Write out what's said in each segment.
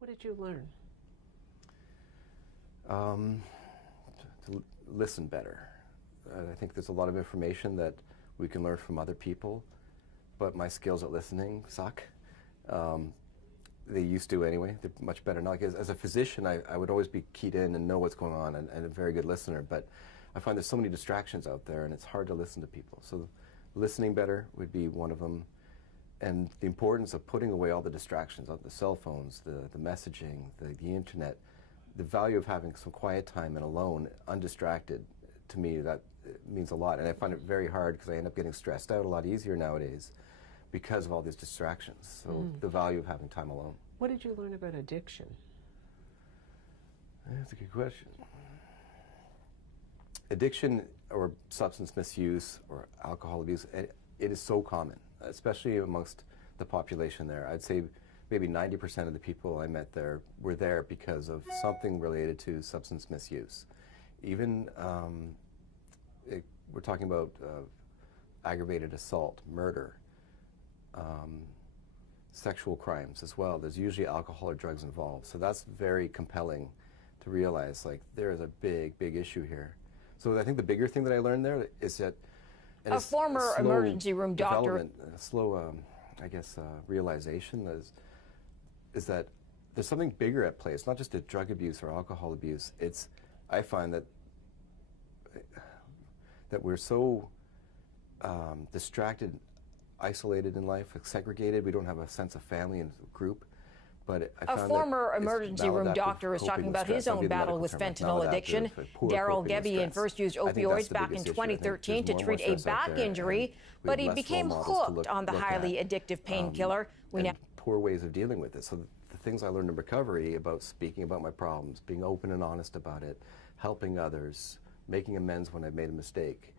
What did you learn? To listen better. I think there's a lot of information that we can learn from other people, but my skills at listening suck. They used to anyway. They're much better now. Like as a physician, I would always be keyed in and know what's going on and a very good listener, but I find there's so many distractions out there and it's hard to listen to people. So listening better would be one of them. And the importance of putting away all the distractions, the cell phones, the messaging, the internet, the value of having some quiet time and alone, undistracted, to me, that means a lot. And I find it very hard because I end up getting stressed out a lot easier nowadays because of all these distractions. So the value of having time alone. What did you learn about addiction? That's a good question. Addiction or substance misuse or alcohol abuse, it is so common, especially amongst the population there. I'd say maybe 90% of the people I met there were there because of something related to substance misuse. Even, we're talking about aggravated assault, murder, sexual crimes as well. There's usually alcohol or drugs involved. So that's very compelling to realize, like, there is a big, big issue here. So I think the bigger thing that I learned there is that a former emergency room doctor, a slow, I guess, realization is that there's something bigger at play. It's not just a drug abuse or alcohol abuse. It's, I find that we're so distracted, isolated in life, segregated. We don't have a sense of family and group. But a former emergency room doctor is talking about his own battle with fentanyl addiction. Darryl Gebien first used opioids back in 2013 to treat a back injury, but he became hooked on the highly addictive painkiller. Poor ways of dealing with it. So the things I learned in recovery about speaking about my problems, being open and honest about it, helping others, making amends when I've made a mistake,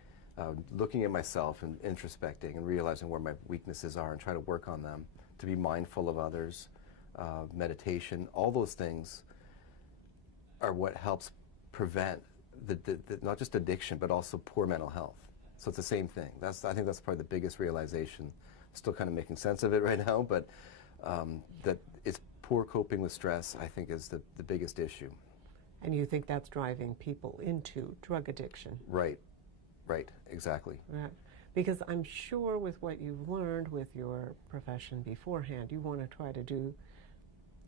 looking at myself and introspecting and realizing where my weaknesses are and trying to work on them, to be mindful of others, meditation, all those things are what helps prevent not just addiction, but also poor mental health. So it's the same thing. I think that's probably the biggest realization. Still kind of making sense of it right now, but that it's poor coping with stress, I think, is the biggest issue. And you think that's driving people into drug addiction? Right, right, exactly. Right. Because I'm sure with what you've learned with your profession beforehand, you want to try to do,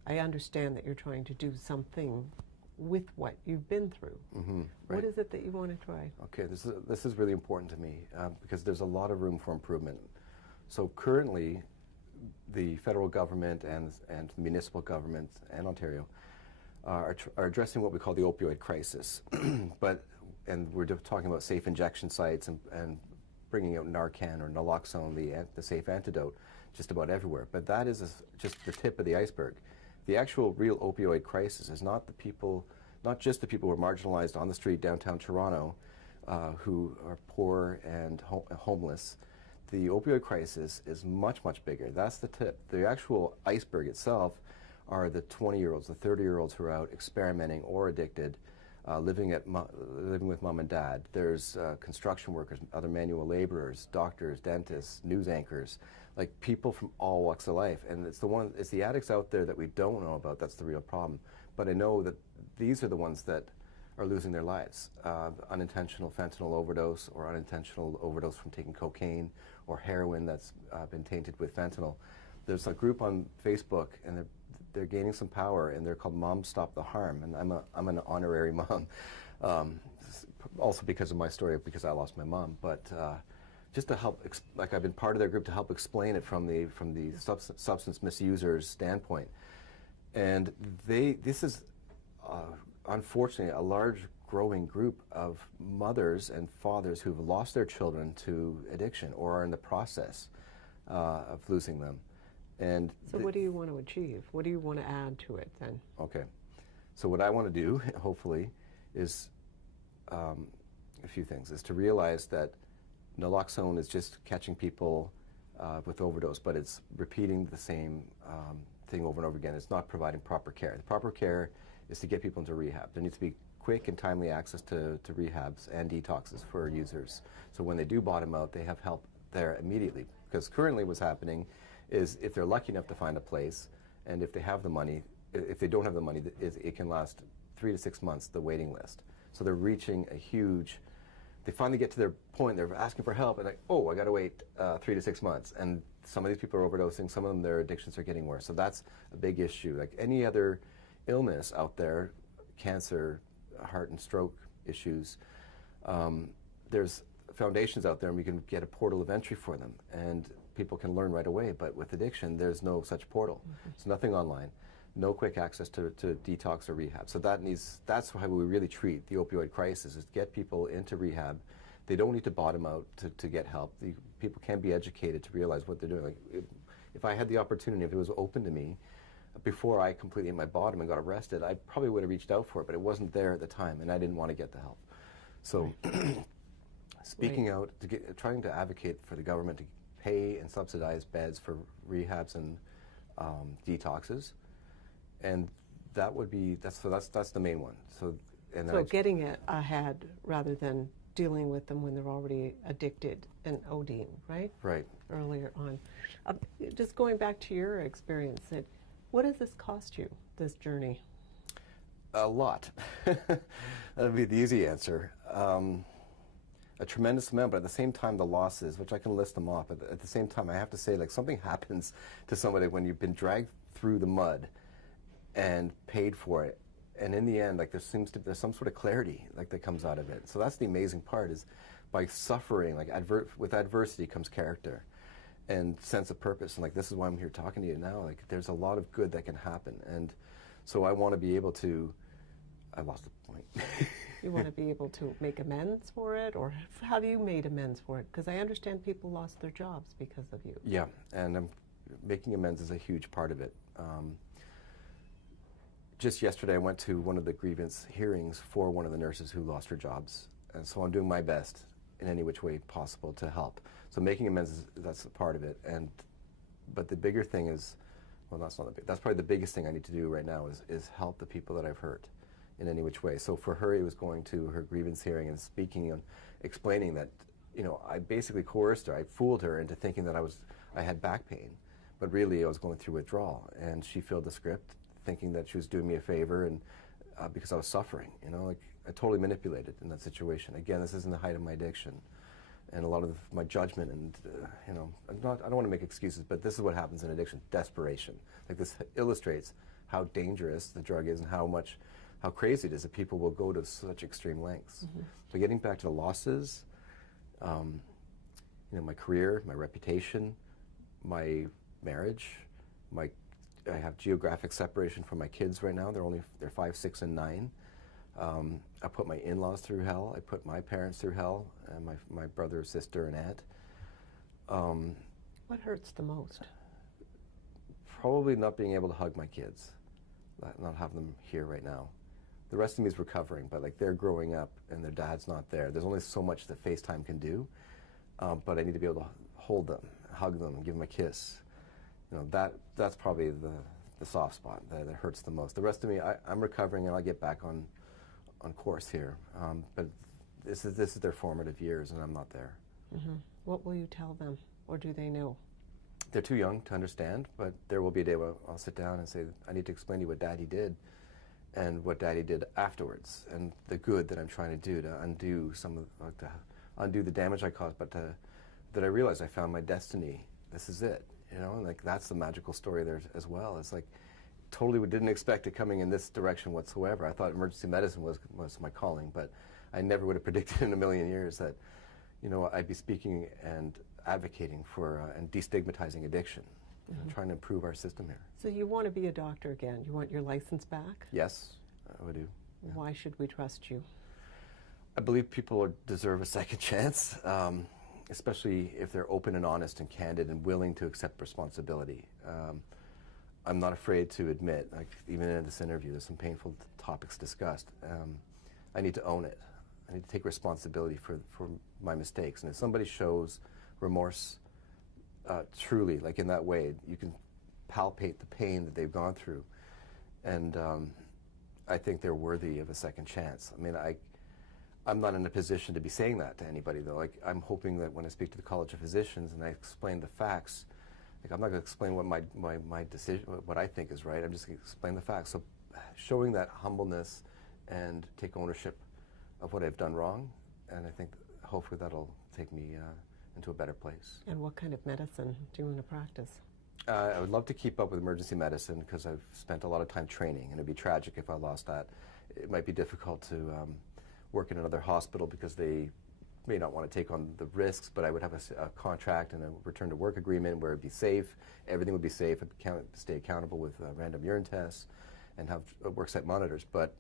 I understand that you're trying to do something with what you've been through. Right. What is it that you want to try? Okay, this is really important to me because there's a lot of room for improvement. So currently, the federal government and municipal governments and Ontario are addressing what we call the opioid crisis. And we're talking about safe injection sites and bringing out Narcan or naloxone, the safe antidote, just about everywhere. But that is just the tip of the iceberg. The actual real opioid crisis is not just the people who are marginalized on the street downtown Toronto, who are poor and homeless. The opioid crisis is much, much bigger. That's the tip. The actual iceberg itself are the 20-year-olds, the 30-year-olds who are out experimenting or addicted, living with mom and dad. There's construction workers, other manual laborers, doctors, dentists, news anchors, like people from all walks of life. And it's the addicts out there that we don't know about that's the real problem. But I know that these are the ones that are losing their lives. Unintentional fentanyl overdose or unintentional overdose from taking cocaine or heroin that's been tainted with fentanyl. There's a group on Facebook, and they're gaining some power, and they're called Moms Stop the Harm, and I'm an honorary mom, also because of my story, because I lost my mom, but just to help, like I've been part of their group to help explain it from the substance misusers' standpoint, and this is unfortunately a large growing group of mothers and fathers who've lost their children to addiction or are in the process of losing them. And so what do you want to achieve? What do you want to add to it then? Okay. So what I want to do, hopefully, is a few things. Is to realize that naloxone is just catching people with overdose, but it's repeating the same thing over and over again. It's not providing proper care. The proper care is to get people into rehab. There needs to be quick and timely access to rehabs and detoxes for users. So when they do bottom out, they have help there immediately. Because currently what's happening is if they're lucky enough to find a place, and if they have the money, if they don't have the money, it can last 3 to 6 months, the waiting list. So they're reaching a huge, they finally get to their point, they're asking for help, and like, oh, I got to wait 3 to 6 months. And some of these people are overdosing, some of them, their addictions are getting worse. So that's a big issue. Like any other illness out there, cancer, heart and stroke issues, there's foundations out there, and we can get a portal of entry for them, and people can learn right away. But with addiction, there's no such portal. It's nothing online, no quick access to detox or rehab. So that's how we really treat the opioid crisis, is get people into rehab. They don't need to bottom out to get help. People can be educated to realize what they're doing. Like if I had the opportunity, if it was open to me, before I completely hit my bottom and got arrested, I probably would have reached out for it, but it wasn't there at the time, and I didn't want to get the help. So speaking out, trying to advocate for the government to pay and subsidize beds for rehabs and detoxes, and that would be that's the main one. So getting it ahead rather than dealing with them when they're already addicted and ODing, right? Right. Earlier on, just going back to your experience, what does this cost you? This journey? A lot. That would be the easy answer. A tremendous amount, but at the same time, the losses, which I can list them off, but at the same time, I have to say, like, something happens to somebody when you've been dragged through the mud and paid for it, and in the end, like, there's some sort of clarity, like, that comes out of it. So that's the amazing part, is by suffering, like, with adversity comes character and sense of purpose, and like, this is why I'm here talking to you now. Like, there's a lot of good that can happen, and so I want to be able to. I lost the point. You want to be able to make amends for it, or how do you made amends for it? Because I understand people lost their jobs because of you. Yeah, and making amends is a huge part of it. Just yesterday, I went to one of the grievance hearings for one of the nurses who lost her jobs, and so I'm doing my best in any which way possible to help. So making amends, that's a part of it, but the bigger thing is, well, that's not the big. That's probably the biggest thing I need to do right now is help the people that I've hurt in any which way. So for her, it was going to her grievance hearing and speaking and explaining that, I basically coerced her. I fooled her into thinking that I had back pain, but really I was going through withdrawal. And she filled the script, thinking that she was doing me a favor, and because I was suffering. Like, I totally manipulated in that situation. Again, this isn't the height of my addiction, and a lot of my judgment, and I don't want to make excuses, but this is what happens in addiction: desperation. Like, this illustrates how dangerous the drug is and how crazy it is that people will go to such extreme lengths. So getting back to the losses, my career, my reputation, my marriage, I have geographic separation from my kids right now. They're 5, 6, and 9. I put my in-laws through hell. I put my parents through hell, and my brother, sister, and aunt. What hurts the most? Probably not being able to hug my kids, not have them here right now. The rest of me is recovering, but like, they're growing up and their dad's not there. There's only so much that FaceTime can do, but I need to be able to hold them, hug them, give them a kiss. That's probably the soft spot that hurts the most. The rest of me, I'm recovering, and I'll get back on course here. But this is their formative years, and I'm not there. What will you tell them, or do they know? They're too young to understand, but there will be a day where I'll sit down and say, I need to explain to you what Daddy did, and what Daddy did afterwards, and the good that I'm trying to do to undo undo the damage I caused, but that I realized I found my destiny. This is it, and like, that's the magical story there as well. It's like, totally didn't expect it coming in this direction whatsoever. I thought emergency medicine was my calling, but I never would have predicted in a million years that, I'd be speaking and advocating for and destigmatizing addiction. Trying to improve our system here. So you want to be a doctor again? You want your license back? Yes, I would do. Yeah. Why should we trust you? I believe people deserve a second chance, especially if they're open and honest and candid and willing to accept responsibility. I'm not afraid to admit, like, even in this interview, there's some painful topics discussed. I need to own it. I need to take responsibility for my mistakes. And if somebody shows remorse, truly, like, in that way, you can palpate the pain that they've gone through, and I think they're worthy of a second chance. I mean, I'm not in a position to be saying that to anybody, though. Like, I'm hoping that when I speak to the College of Physicians and I explain the facts, I'm not going to explain what my decision, what I think is right. I'm just going to explain the facts. So showing that humbleness and take ownership of what I've done wrong, and I think hopefully that'll take me into a better place. And what kind of medicine do you want to practice? I would love to keep up with emergency medicine because I've spent a lot of time training, and it'd be tragic if I lost that. It might be difficult to work in another hospital because they may not want to take on the risks, but I would have a contract and a return to work agreement where it'd be safe, everything would be safe, I'd stay accountable with random urine tests and have worksite monitors. But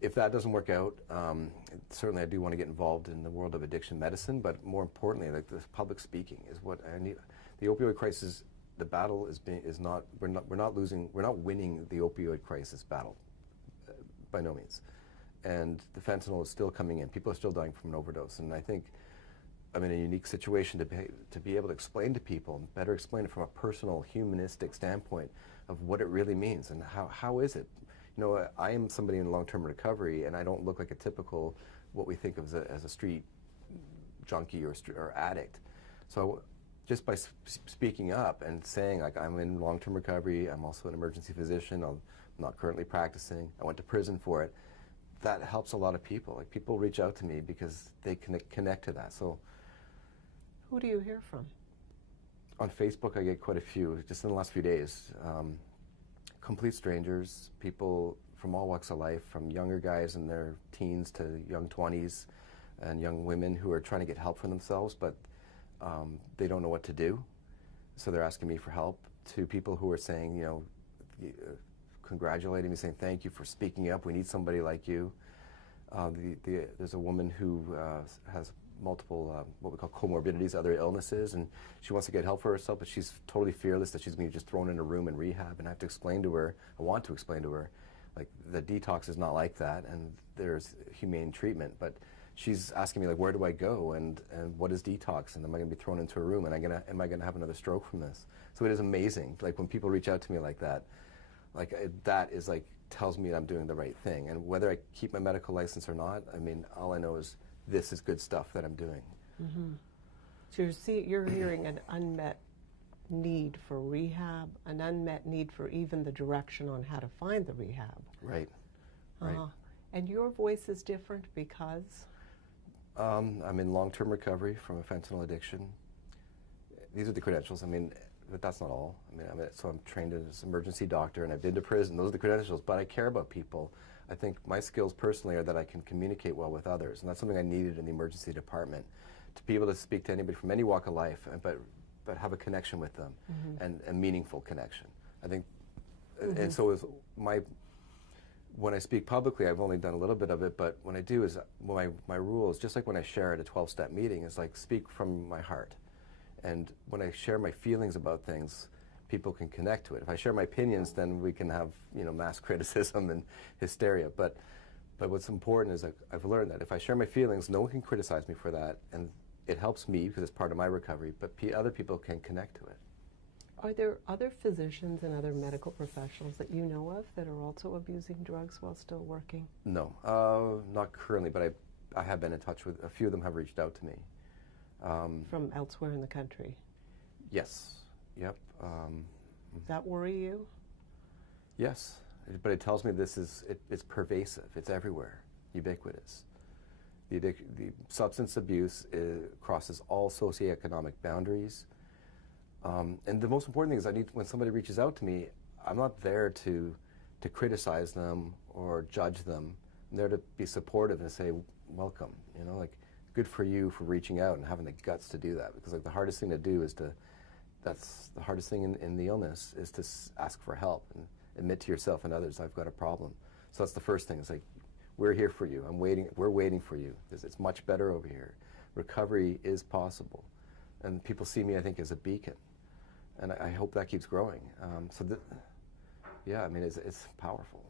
if that doesn't work out, certainly I do want to get involved in the world of addiction medicine, but more importantly, like the public speaking is what I need. The opioid crisis, the battle we're not winning the opioid crisis battle, by no means. And the fentanyl is still coming in. People are still dying from an overdose. And I think I'm in a unique situation to be able to explain to people, and better explain it from a personal, humanistic standpoint of what it really means and how is it. You know, I am somebody in long-term recovery, and I don't look like a typical, what we think of as a street junkie or addict. So just by speaking up and saying, like, I'm in long-term recovery, I'm also an emergency physician, I'm not currently practicing, I went to prison for it, that helps a lot of people. Like, people reach out to me because they connect to that. So, who do you hear from? On Facebook, I get quite a few, just in the last few days. Complete strangers, people from all walks of life, from younger guys in their teens to young 20s, and young women who are trying to get help for themselves, but they don't know what to do. So they're asking me for help, to people who are saying, you know, congratulating me, saying thank you for speaking up, we need somebody like you. There's a woman who has multiple what we call comorbidities, other illnesses, and she wants to get help for herself, but she's totally fearless that she's going to be just thrown in a room in rehab, and I have to explain to her, I want to explain to her, like, the detox is not like that, and there's humane treatment, but she's asking me, like, where do I go, and what is detox, and am I going to be thrown into a room, and am I going to have another stroke from this? So it is amazing, like, when people reach out to me like that, like, that is, like, tells me I'm doing the right thing. And whether I keep my medical license or not, I mean, all I know is this is good stuff that I'm doing. Mm-hmm. So you're hearing an unmet need for rehab, an unmet need for even the direction on how to find the rehab. Right. Right. And your voice is different because? I'm in long-term recovery from a fentanyl addiction. These are the credentials. I mean, but that's not all. So I'm trained as an emergency doctor, and I've been to prison. Those are the credentials, but I care about people. I think my skills personally are that I can communicate well with others, and that's something I needed in the emergency department, to be able to speak to anybody from any walk of life, but have a connection with them, mm-hmm. and a meaningful connection. I think, mm-hmm. And so when I speak publicly, I've only done a little bit of it, but when I do, is my rule is just like when I share at a 12-step meeting, is like speak from my heart. And when I share my feelings about things, people can connect to it. If I share my opinions, then we can have, you know, mass criticism and hysteria. But what's important is, like, I've learned that if I share my feelings, no one can criticize me for that, and it helps me because it's part of my recovery. But other people can connect to it. Are there other physicians and other medical professionals that you know of that are also abusing drugs while still working? No, not currently. But I have been in touch with a few of them. Have reached out to me. From elsewhere in the country? Yes. Yep. Does that worry you? Yes, but it tells me it's pervasive. It's everywhere, ubiquitous. The substance abuse crosses all socioeconomic boundaries. And the most important thing is, when somebody reaches out to me, I'm not there to criticize them or judge them. I'm there to be supportive and say, welcome, you know, like, good for you for reaching out and having the guts to do that. Because, like, the hardest thing to do is that's the hardest thing in the illness, is to ask for help and admit to yourself and others, I've got a problem. So that's the first thing. It's like, we're here for you. We're waiting for you. It's much better over here. Recovery is possible. And people see me, I think, as a beacon. And I hope that keeps growing. Yeah, I mean, it's powerful.